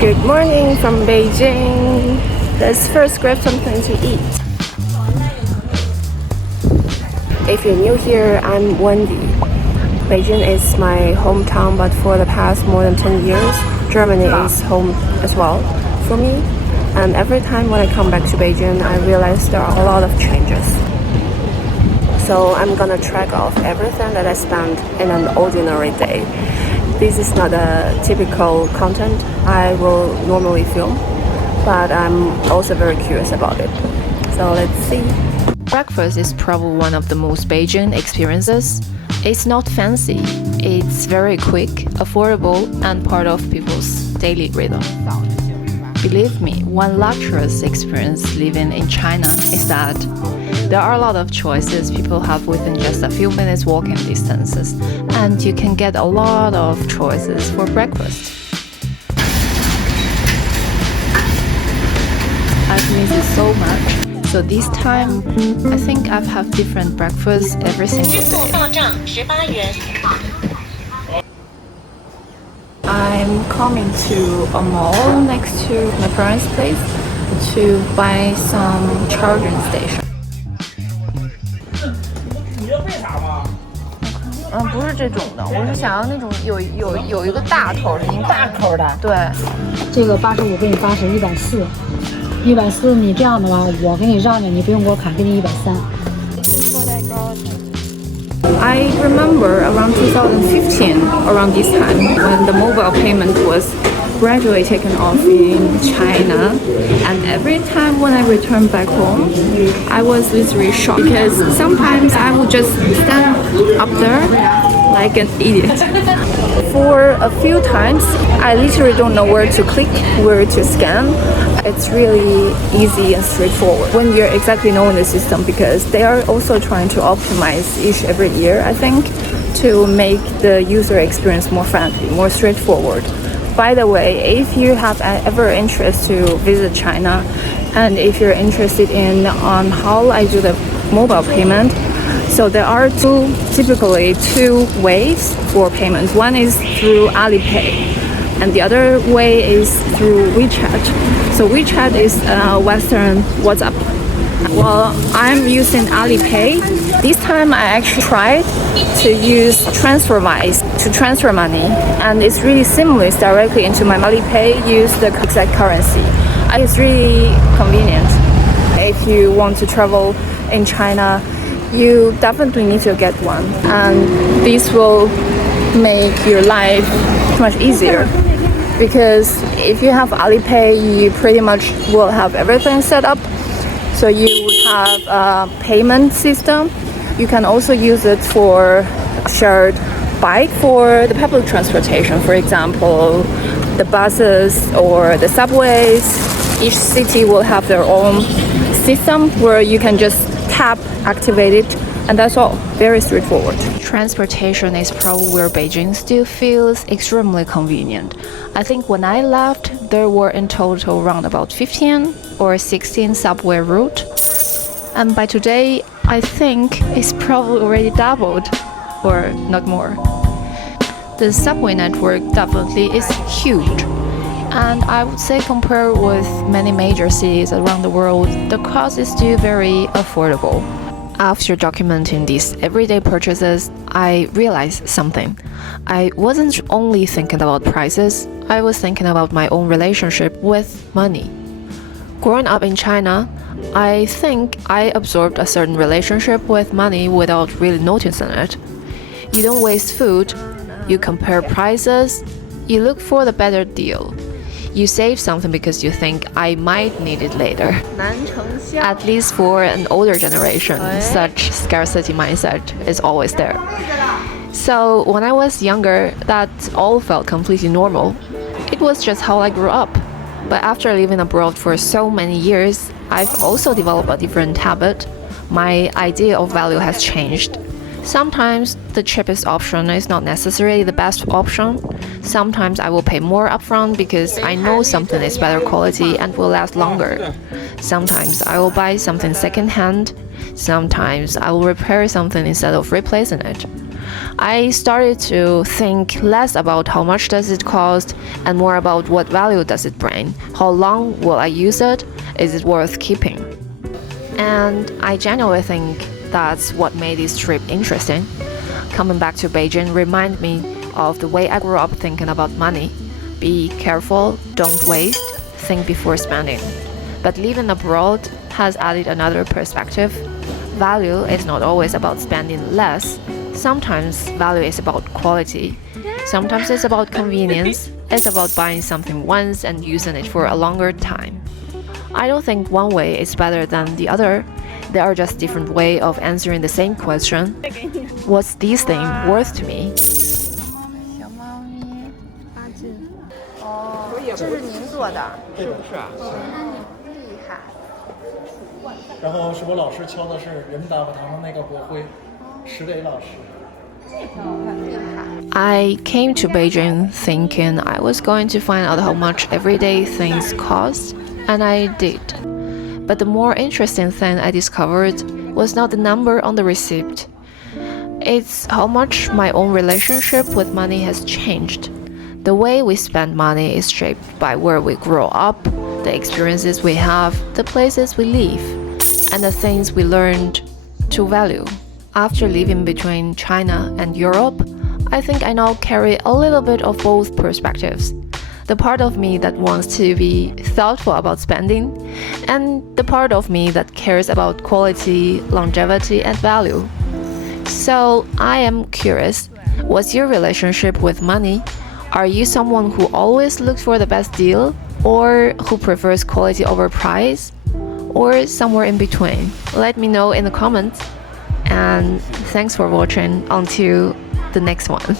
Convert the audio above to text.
Good morning from Beijing. Let's first grab something to eat. If you're new here, I'm Wendy. Beijing is my hometown, but for the past more than 10 years, Germany is home as well for me. And every time when I come back to Beijing, I realize there are a lot of changes. So I'm gonna track off everything that I spent in an ordinary day. This is not a typical content I will normally film, but I'm also very curious about it. So let's see. Breakfast is probably one of the most Beijing experiences. It's not fancy, it's very quick, affordable, and part of people's daily rhythm. Believe me, one luxurious experience living in China is that there are a lot of choices people have within just a few minutes walking distances, and you can get a lot of choices for breakfast. I've missed it so much, so this time I think I've had different breakfasts every single day. I'm coming to a mall next to my parents' place to buy some charging station. 不是这种的，我是想要那种有一个大口的，您看大口的。对，这个85给你80，140，140你这样的话，我给你让着，你不用给我砍，给你130。I remember around 2015, around this time, when the mobile payment was gradually taken off in China, and every time when I returned back home, I was literally shocked because sometimes I would just stand up there like an idiot. For a few times, I literally don't know where to click, where to scan. It's really easy and straightforward when you're exactly knowing the system, because they are also trying to optimize every year, I think, to make the user experience more friendly, more straightforward. By the way, if you have ever interest to visit China, and if you're interested in on how I do the mobile payment, so there are typically two ways for payment. One is through Alipay, and the other way is through WeChat. So WeChat is Western WhatsApp. Well, I'm using Alipay. This time I actually tried to use TransferWise to transfer money, and it's really seamless directly into my Alipay, use the exact currency. It's really convenient. If you want to travel in China, you definitely need to get one, and this will make your life much easier. Because if you have Alipay, you pretty much will have everything set up. So you would have a payment system. You can also use it for shared bike for the public transportation. For example, the buses or the subways. Each city will have their own system where you can just tap, activate it, and that's all. Very straightforward. Transportation is probably where Beijing still feels extremely convenient. I think when I left, there were in total around about 15 or 16 subway routes. And by today, I think it's probably already doubled, or not more. The subway network definitely is huge. And I would say compared with many major cities around the world, the cost is still very affordable. After documenting these everyday purchases, I realized something. I wasn't only thinking about prices, I was thinking about my own relationship with money. Growing up in China, I think I absorbed a certain relationship with money without really noticing it. You don't waste food, you compare prices, you look for the better deal. You save something because you think I might need it later. At least for an older generation, such scarcity mindset is always there. So when I was younger, that all felt completely normal. It was just how I grew up. But after living abroad for so many years, I've also developed a different habit. My idea of value has changed. Sometimes the cheapest option is not necessarily the best option. Sometimes I will pay more upfront because I know something is better quality and will last longer. Sometimes I will buy something secondhand. Sometimes I will repair something instead of replacing it. I started to think less about how much does it cost and more about what value does it bring. How long will I use it? Is it worth keeping? And I genuinely think that's what made this trip interesting. Coming back to Beijing reminded me of the way I grew up thinking about money. Be careful, don't waste, think before spending. But living abroad has added another perspective. Value is not always about spending less. Sometimes value is about quality. Sometimes it's about convenience. It's about buying something once and using it for a longer time. I don't think one way is better than the other. There are just different ways of answering the same question. What's this thing worth to me? 小猫咪八只。哦，这是您做的，是不是？那你厉害。然后是我老师敲的是人民大会堂的那个国徽，石伟老师。 I came to Beijing thinking I was going to find out how much everyday things cost, and I did. But the more interesting thing I discovered was not the number on the receipt. It's how much my own relationship with money has changed. The way we spend money is shaped by where we grow up, the experiences we have, the places we live, and the things we learned to value. After living between China and Europe, I think I now carry a little bit of both perspectives. The part of me that wants to be thoughtful about spending, and the part of me that cares about quality, longevity, and value. So I am curious, what's your relationship with money? Are you someone who always looks for the best deal, or who prefers quality over price, or somewhere in between? Let me know in the comments. And thanks for watching. Until the next one.